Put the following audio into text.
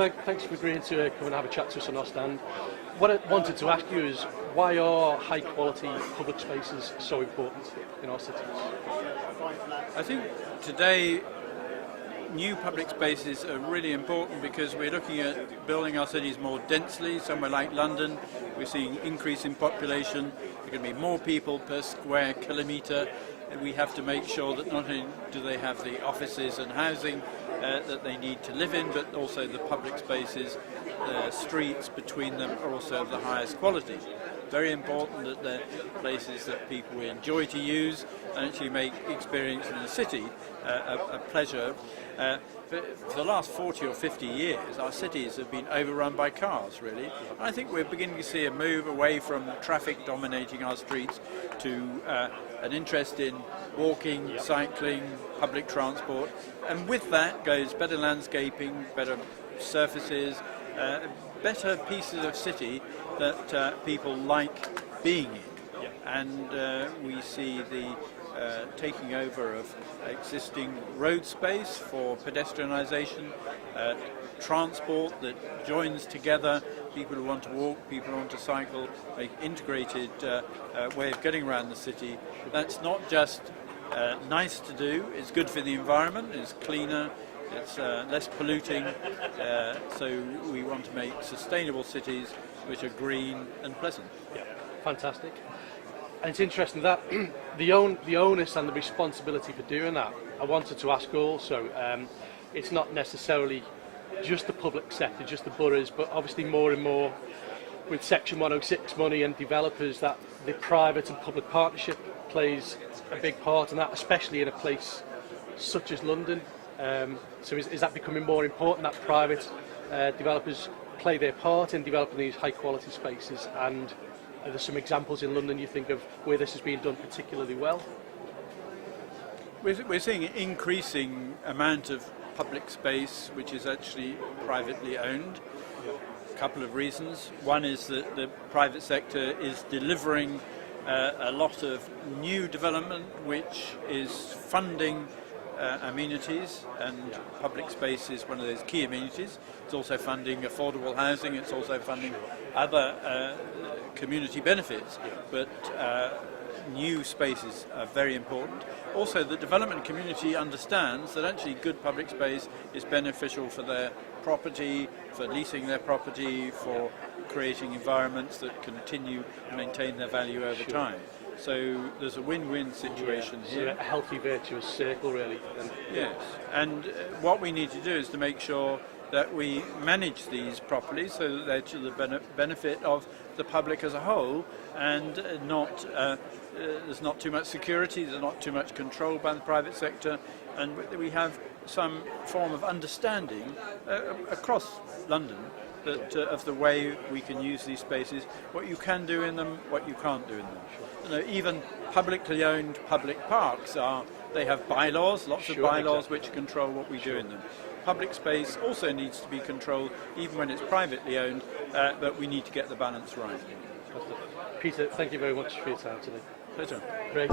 Thanks for agreeing to come and have a chat to us on our stand. What I wanted to ask you is, why are high quality public spaces so important in our cities? I think today new public spaces are really important because we're looking at building our cities more densely. Somewhere like London, we're seeing increase in population. There are going to be more people per square kilometre. We have to make sure that not only do they have the offices and housing that they need to live in, but also the public spaces, the streets between them are also of the highest quality. Very important that they're places that people enjoy to use and actually make experience in the city a pleasure. For the last 40 or 50 years, our cities have been overrun by cars, really. And I think we're beginning to see a move away from traffic dominating our streets to an interest in walking, cycling, public transport. And with that goes better landscaping, better surfaces, better pieces of city that people like being in. And we see the taking over of existing road space for pedestrianisation, transport that joins together people who want to walk, people who want to cycle, an integrated way of getting around the city. That's not just nice to do, it's good for the environment, it's cleaner, it's less polluting, so we want to make sustainable cities which are green and pleasant. Yeah, fantastic. And it's interesting that the onus and the responsibility for doing that, I wanted to ask also, it's not necessarily just the public sector, just the boroughs, but obviously more and more with Section 106 money and developers, that the private and public partnership plays a big part in that, especially in a place such as London. So is that becoming more important, that private developers play their part in developing these high quality spaces? And are there some examples in London you think of where this has been done particularly well? We're seeing an increasing amount of public space which is actually privately owned. A couple of reasons. One is that the private sector is delivering a lot of new development which is funding amenities, and public space is one of those key amenities. It's also funding affordable housing, it's also funding other community benefits, but new spaces are very important. Also, the development community understands that actually good public space is beneficial for their property, for leasing their property, for creating environments that continue to maintain their value over time. So there's a win-win situation here. A healthy, virtuous circle, really. Yes, and what we need to do is to make sure that we manage these properly so that they're to the benefit of the public as a whole, and not there's not too much security, there's not too much control by the private sector, and we have some form of understanding across London that of the way we can use these spaces, what you can do in them, what you can't do in them. You know, even publicly owned public parks they have bylaws, lots of bylaws which control what we do in them. Public space also needs to be controlled, even when it's privately owned, but we need to get the balance right. Peter, thank you very much for your time today. Pleasure. Great.